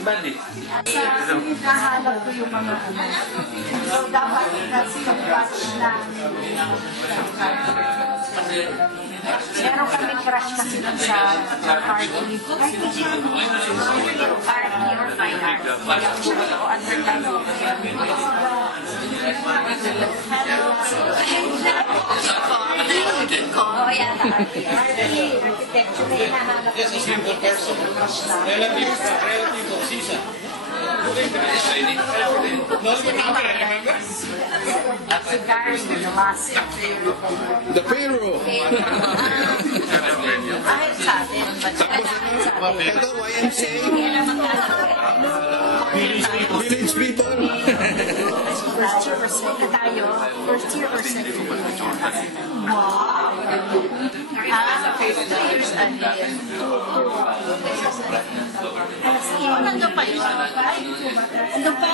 Bandi. Nahanap ko yung mga so, dapat nag-watch na meron kami crush kasi dun sa party. Party or fine art. O advertising. Oo, yan. Architecture na hinahanap ko. Relative Sisa. The Pharaoh. Ito, YMCA. Village people. First year or second tayo. First year or second year. Wow. First years and then. Nandun pa yun. Nandun pa.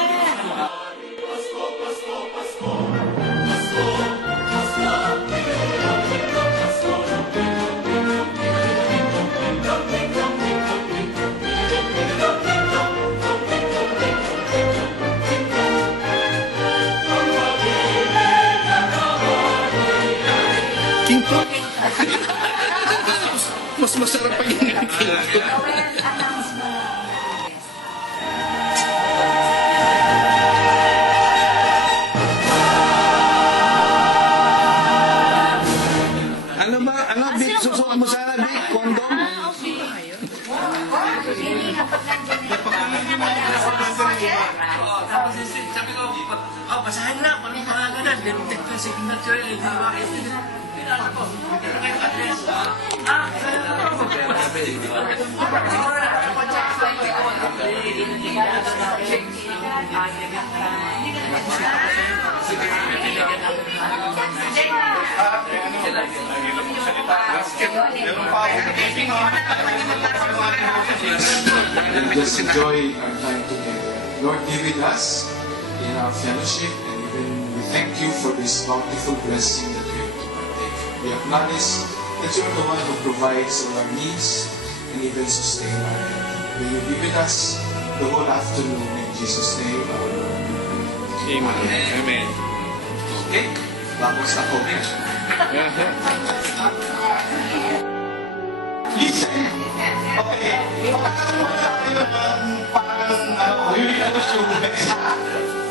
Mas masarap pa yung ano ba? Ano? Susuot mo sana, Vic? Kondom? Sabi ko, basahin lang. Anong pangalan? Detect na signature. Hindi bakit. Pinala ko. Pero kayo address. Just enjoy our time together. Lord, be with us in our fellowship, and even we thank you for this bountiful blessing that we have to partake. We acknowledge that you are the one who provides all our needs and even sustain our health. May you be with us the whole afternoon in Jesus' name, our Lord. Amen. Amen. Okay, vamos a comer. Listen. Okay. Ililos yung besa.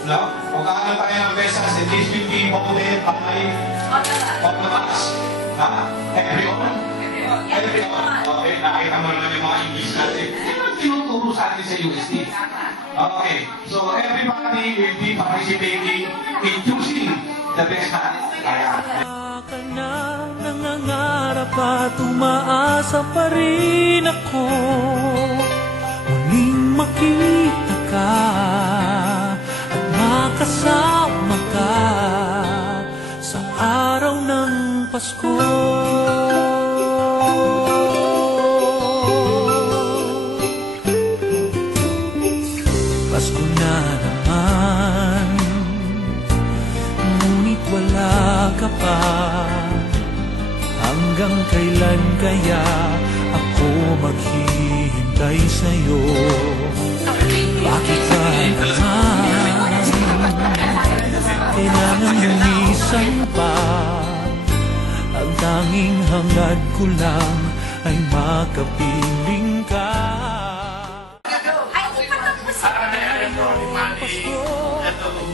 No? Pagkakaroon tayo ng besa, it is will be molded by on the box. Everyone? Everyone. Okay, nakita mo naman yung mga English natin. Ito ang tinuturo sa atin sa USD. Okay, so everybody will be participating in choosing the best hand. Ka na nangangarap at umaasa pa rin ako muling makita ka at makasama ka sa araw ng Pasko. Pasko na naman, ngunit wala ka pa. Hanggang kailan kaya ako maghihintay sa'yo? Bakit ba naman kailangan lumisan pa? Ang tanging hangad ko lang ay makapiling ka.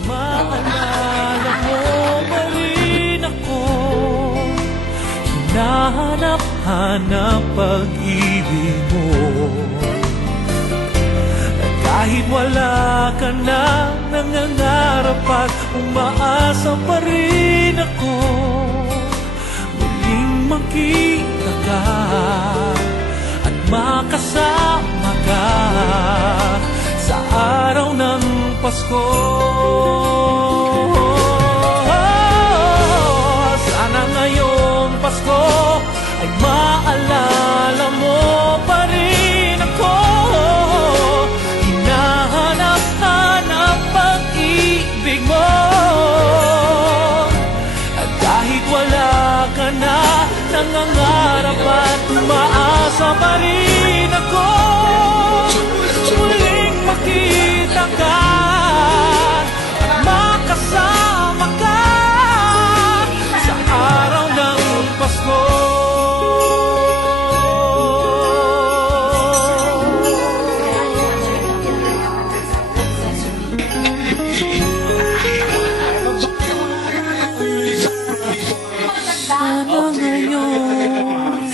Maalala mo pa rin ako, hinahanap-hanap pag-ibig mo. At kahit wala ka na, nangangarap at umaasa pa rin ako muling makita ka at makasama ka sa araw ng Pasko. Sana ngayong Pasko ay maalala mo pa rin ako muling makita ka at makasama ka sa araw ng Pasko. Sana ngayon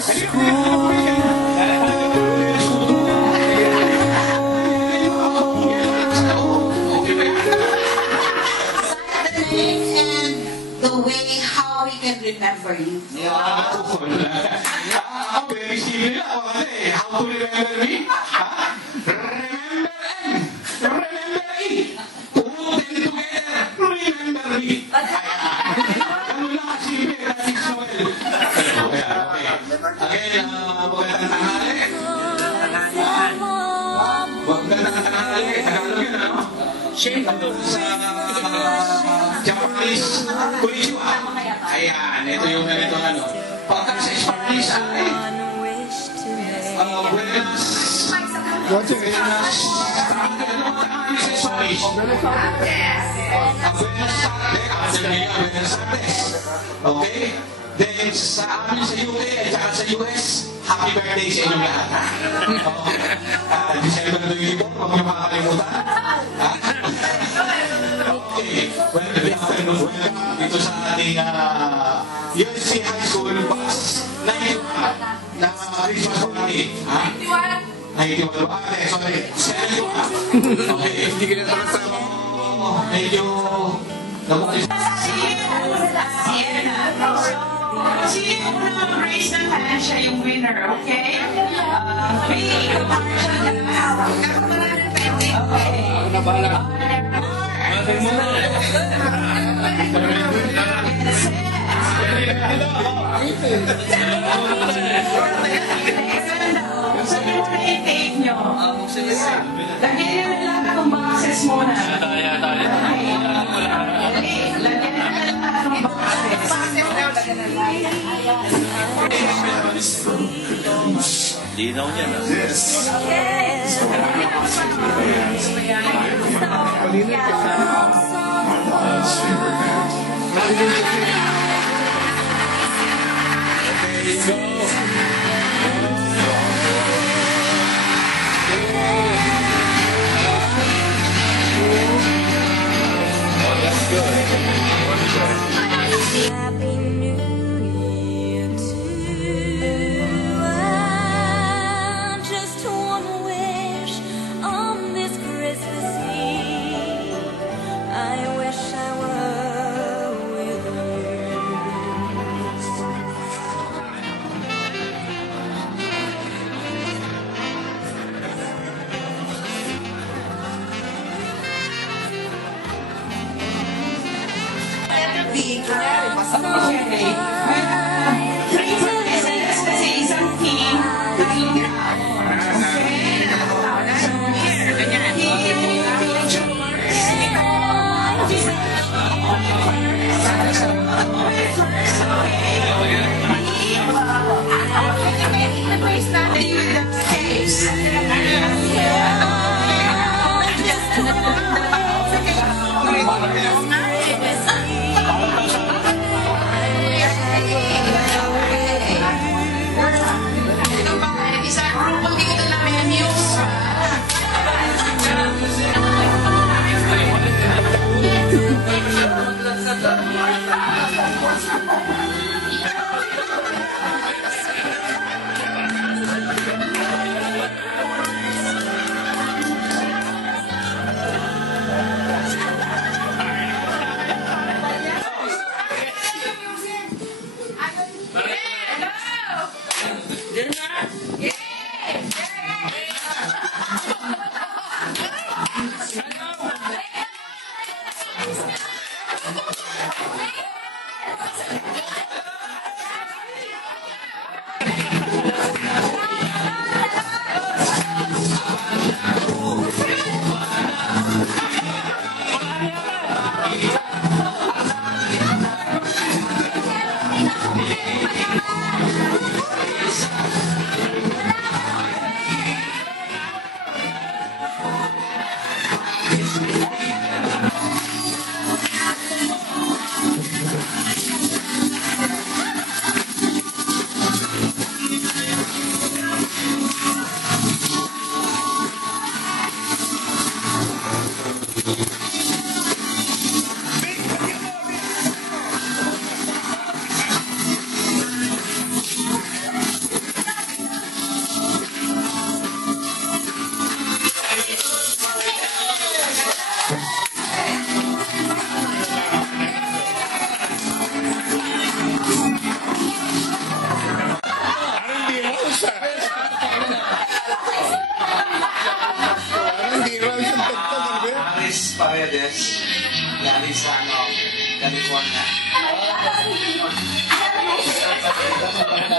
Pasko. And the way how we can remember you. Very simple lang. How to remember me? Remember me. Put them together. Remember me. Ano lang kasimple. That's Noel. Again, magandang tanghali. Magandang tanghali. Tagalog yun, ano? Sa Japanese, konnichiwa. Ayan, ito yung ganito ano. Pagka sa Spanish ay buenas. Buenas. Sa Spanish. Buenas tardes. Buenas tardes. Okay? Then sa amin sa UK at saka sa US, happy birthday sa inyong lahat. December 24, huwag niyo makakalimutan. Okay. Well, good afternoon. Welcome dito sa ating USC High School Bus 91 na Christmas party. 91 ba? Sorry. 71. Okay. Hindi ka na nakasama. Medyo Sino mo naman raise ng hand, siya yung winner, okay? May commercial na. Okay. Ako na bahala. Sabi mo na i-take nyo. Lagyan nyo na lahat ng boxes muna. Lagyan nyo na lahat ng boxes. Linaw niya na. Happy New Year to you. I just wanna wish on this Christmas Eve. I wish I were with you. Kasi isang team, tatlong isang grupo dito na may news.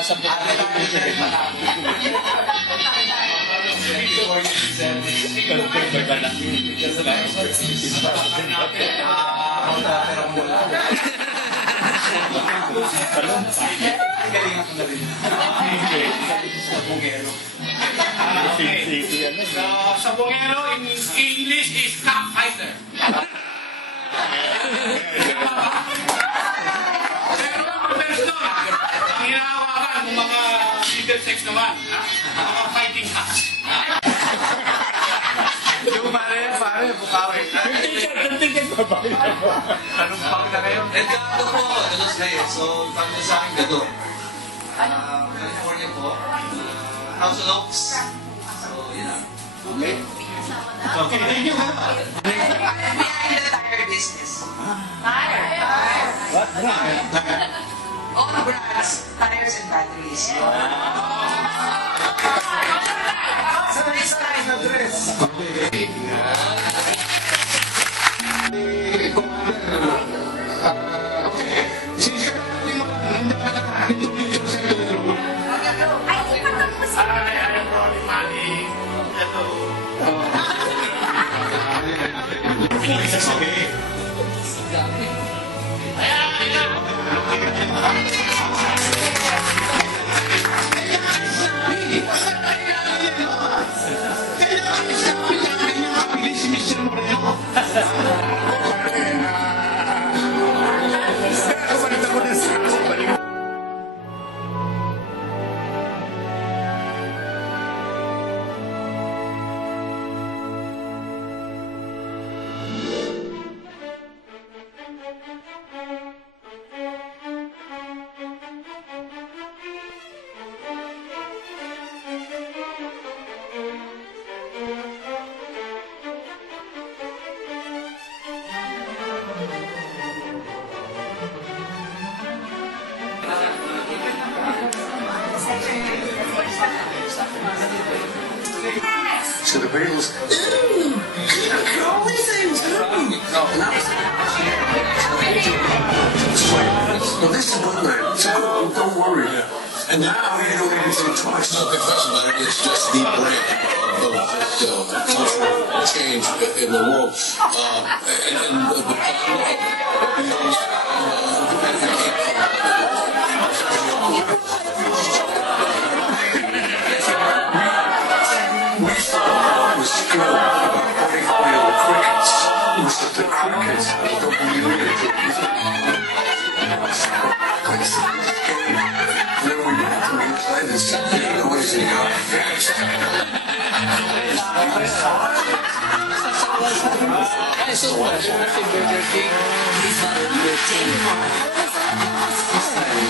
sa Sa Bungero, in English is cockfighter. Pero ang person, ang hinahawakan ng mga middle sex naman, mga fighting cocks. Yung pare, bukawin. Anong pang na kayo? Edgardo po, Dalos Reyes. So, tawag niya sa akin Gado. California po. House of Oaks. So, yun lang. Okay. Okay, thank you. Behind the tire business. What? All brands, tires and batteries. So the bagels. Well, this is one night, so don't worry. And now you don't even think twice. No confession about it. It's just the brand of this social change in the world. And the Was scared about putting oil crickets. Was that the crickets don't believe it? And then we went to the inside and said, you know, ways to go.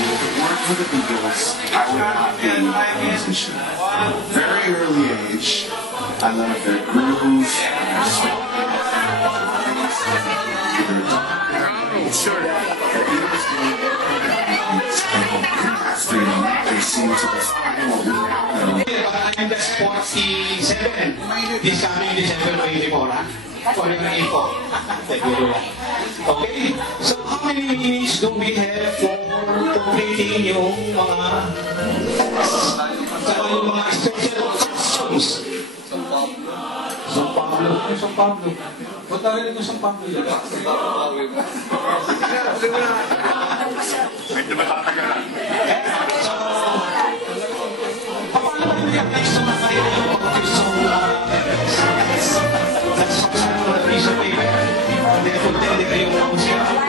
If it weren't for the Beatles, I would not be a musician. Very early age, I love their groove. They seem to define what we have. I'm the 47. This coming December 24, ha? For your info. Okay, so how many minutes do we have for completing yung mga saka yung mga special customs? São Pablo. São Pablo. Ba't narinig ko São Pablo yun? Medyo matatagalan. So, paano ba yung next na kayo yung pag-gusto let's sign on a piece of paper. Then put there yung musika.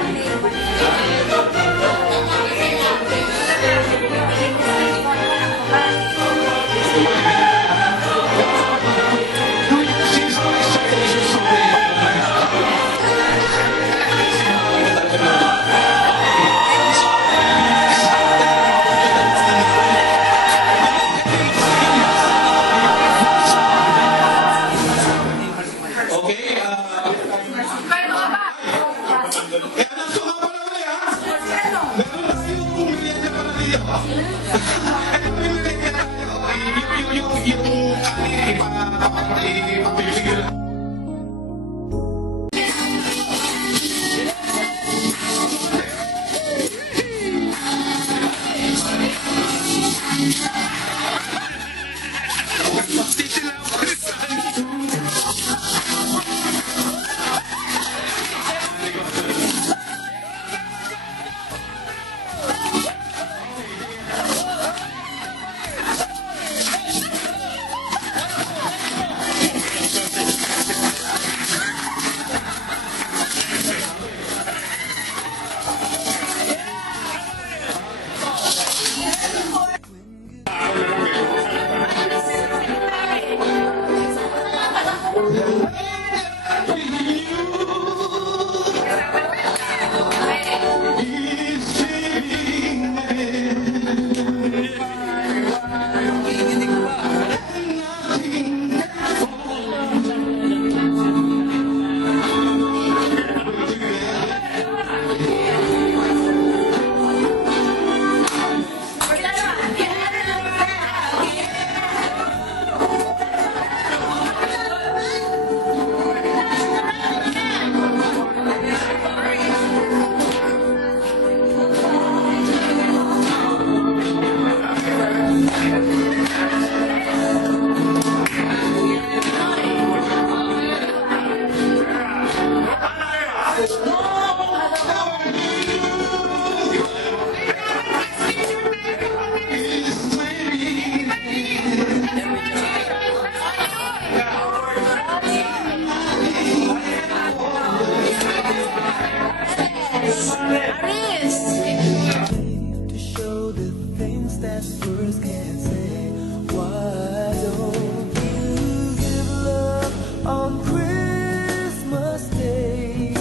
To show the things that words can't say. Why don't you give love on Christmas Day?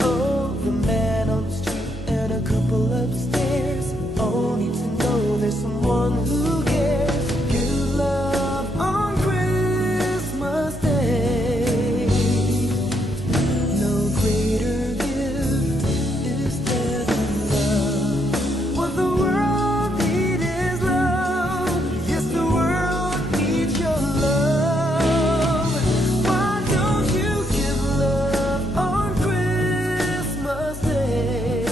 Oh, the man on the street and a couple upstairs all need to know there's someone who cares. Give love on Christmas Day. No greater gift is there than love. What the world needs is love. Yes, the world needs your love. Why don't you give love on Christmas Day?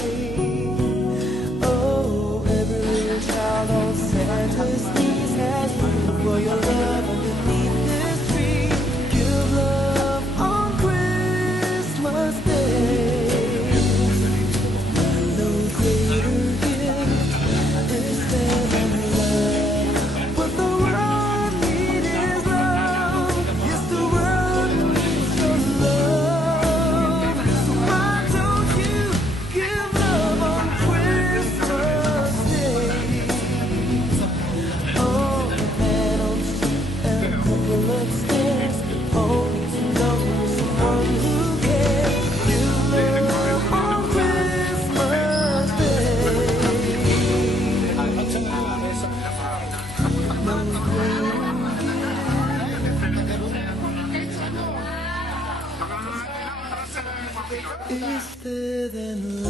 Oh, every little child on Santa's knees has room for your love underneath this tree. Give love on Christmas Day. No greater gift is there than love. What the world needs is love. Yes, the world needs your love. So why don't you give love on Christmas Day? Oh, the man on the street and a couple upstairs all need to know there's someone who cares. Give love on Christmas Day. No greater gift is there than love.